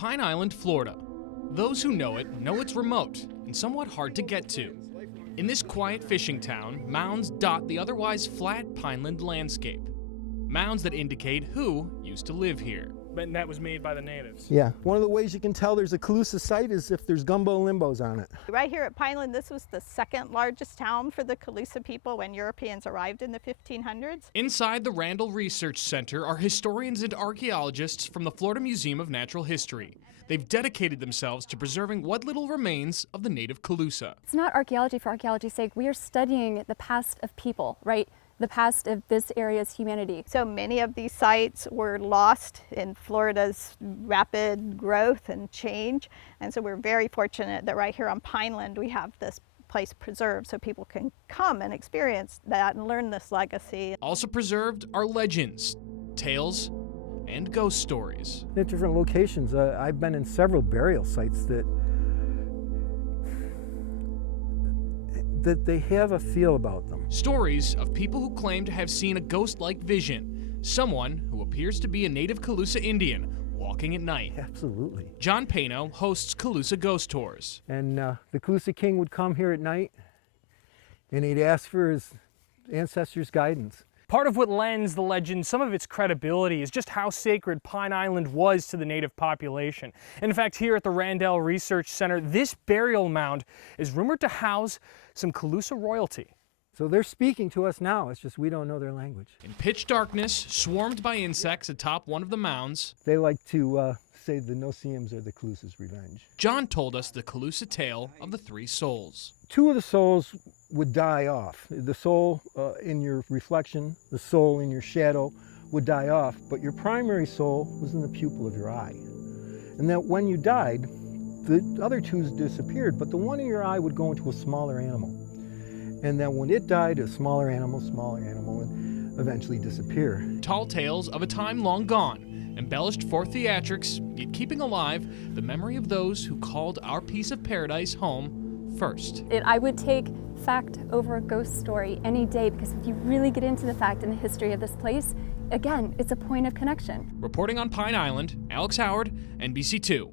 Pine Island, Florida. Those who know it's remote and somewhat hard to get to. In this quiet fishing town, mounds dot the otherwise flat Pineland landscape. Mounds that indicate who used to live here. And that was made by the natives. Yeah, one of the ways you can tell there's a Calusa site is if there's gumbo limbos on it. Right here at Pineland, this was the second largest town for the Calusa people when Europeans arrived in the 1500s. Inside the Randall Research Center are historians and archaeologists from the Florida Museum of Natural History. They've dedicated themselves to preserving what little remains of the native Calusa. It's not archaeology for archaeology's sake. We are studying the past of people, right? The past of this area's humanity. So many of these sites were lost in Florida's rapid growth and change. And so we're very fortunate that right here on Pineland we have this place preserved so people can come and experience that and learn this legacy. Also preserved are legends, tales, and ghost stories. At different locations, I've been in several burial sites that they have a feel about them. Stories of people who claim to have seen a ghost-like vision, someone who appears to be a native Calusa Indian walking at night. Absolutely. John Pano hosts Calusa Ghost Tours. And the Calusa King would come here at night and he'd ask for his ancestors' guidance. Part of what lends the legend some of its credibility is just how sacred Pine Island was to the native population. In fact, here at the Randall Research Center, this burial mound is rumored to house some Calusa royalty. So they're speaking to us now, it's just we don't know their language. In pitch darkness, swarmed by insects atop one of the mounds, They like to say the no-see-ums are the Calusa's revenge. John told us the Calusa tale of the three souls. Two of the souls would die off. The soul in your reflection, the soul in your shadow would die off, but your primary soul was in the pupil of your eye. And that when you died, the other two disappeared, but the one in your eye would go into a smaller animal. And then when it died, a smaller animal would eventually disappear. Tall tales of a time long gone, embellished for theatrics, yet keeping alive the memory of those who called our piece of paradise home first. I would take fact over a ghost story any day, because if you really get into the fact and the history of this place, again, it's a point of connection. Reporting on Pine Island, Alex Howard, NBC2.